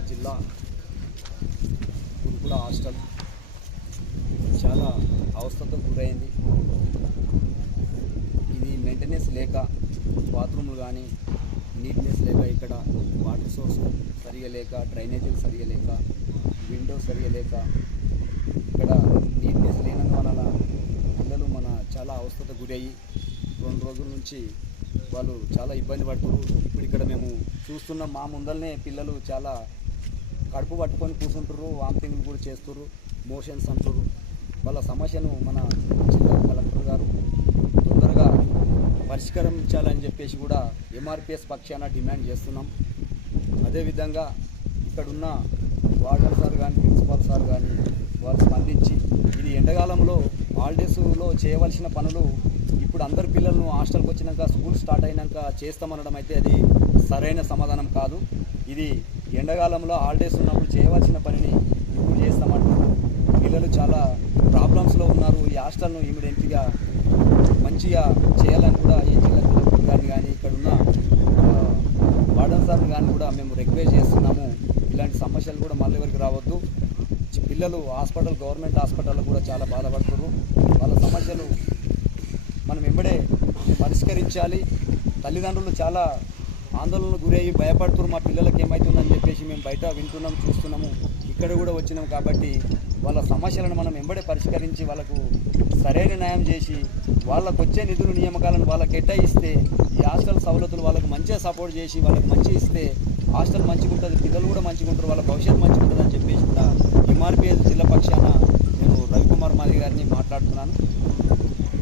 నిజామాబాద్ జిల్లా గురుకుల హాస్టల్ చాలా అవస్థతో గురైంది. ఇది మెయింటెనెన్స్ లేక, బాత్రూమ్లు కానీ నీట్నెస్ లేక, ఇక్కడ వాటర్ సోర్స్ సరిగా లేక, డ్రైనేజీలు సరిగా లేక, విండోస్ సరిగా లేక, ఇక్కడ నీట్నెస్ లేనందువలన పిల్లలు చాలా అవస్థతో గురయ్యి 2 రోజుల నుంచి వాళ్ళు చాలా ఇబ్బంది పడుతున్నారు. ఇప్పుడు ఇక్కడ మేము చూస్తున్నాం, మా ముందరనే పిల్లలు చాలా కడుపు పట్టుకొని కూర్చుంటారు, వామిటింగ్లు కూడా చేస్తున్నారు, మోషన్స్ అంటారు. వాళ్ళ సమస్యను మన జిల్లా కలెక్టర్ గారు తొందరగా పరిష్కరించాలని చెప్పేసి కూడా ఎంఆర్పిఎస్ పక్షాన డిమాండ్ చేస్తున్నాం. అదేవిధంగా ఇక్కడున్న వార్డెన్ సార్ కానీ, ప్రిన్సిపాల్ సార్ కానీ వాళ్ళు స్పందించి ఇది ఎండాకాలంలో హాలిడేస్లో చేయవలసిన పనులు ఇప్పుడు అందరు పిల్లలను హాస్టల్కి వచ్చినాక, స్కూల్ స్టార్ట్ అయినాక చేస్తామనడం అయితే అది సరైన సమాధానం కాదు. ఇది ఎండాకాలంలో హాలిడేస్ ఉన్నప్పుడు చేయవలసిన పనిని ఇప్పుడు చేస్తామంటారు. పిల్లలు చాలా ప్రాబ్లమ్స్లో ఉన్నారు. ఈ హాస్టల్ను ఇమీడియట్గా మంచిగా చేయాలని కూడా ఈ జిల్లా కలెక్టర్ గారిని కానీ, ఇక్కడున్న వార్డెన్ సార్ని కానీ కూడా మేము రిక్వెస్ట్ చేస్తున్నాము. ఇలాంటి సమస్యలు కూడా మళ్ళీ వరకు రావద్దు. పిల్లలు గవర్నమెంట్ హాస్పిటల్లో కూడా చాలా బాధపడుతున్నారు. వాళ్ళ సమస్యలు మనం వెంబడే పరిష్కరించాలి. తల్లిదండ్రులు చాలా ఆందోళనకు గురయ్యి భయపడుతున్నారు, మా పిల్లలకి ఏమవుతుందని చెప్పేసి మేము బయట వింటున్నాం, చూస్తున్నాము, ఇక్కడ కూడా వచ్చినాం. కాబట్టి వాళ్ళ సమస్యలను మనం వెంబడే పరిష్కరించి వాళ్ళకు సరైన న్యాయం చేసి వాళ్ళకు వచ్చే నిధులు నియామకాలను వాళ్ళకి కేటాయిస్తే, ఈ హాస్టల్ సవలతులు వాళ్ళకు మంచిగా సపోర్ట్ చేసి వాళ్ళకి మంచిగా ఇస్తే హాస్టల్ మంచిగా ఉంటుంది, పిల్లలు కూడా మంచిగా ఉంటారు, వాళ్ళ భవిష్యత్తు మంచిగా ఉంటుంది అని చెప్పేసి కూడా ఎంఆర్పిఎస్ జిల్లా పక్షాన నేను రవికుమార్ మాది గారిని మాట్లాడుతున్నాను.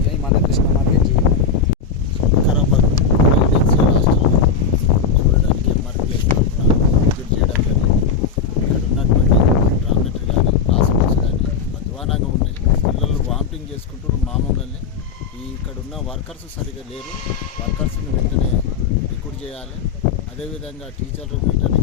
జై మందకృష్ణ మాది. వికారాబాద్ రెసిడెన్షియల్ హాస్టల్ చూడడానికి ఎంఆర్పిఎస్ తరఫున విజిట్ చేయడం జరిగింది. ఇక్కడ ఉన్నటువంటి డార్మెటరీ కానీ, క్లాస్ రూమ్స్ కానీ అధ్వానంగా ఉన్నాయి. పిల్లలు వామిటింగ్ చేసుకుంటూ మామూలుగానే ఇక్కడ ఉన్న వర్కర్స్ సరిగా లేరు. వర్కర్స్ని వెంటనే రిక్రూట్ చేయాలి. అదేవిధంగా టీచర్లు వెంటనే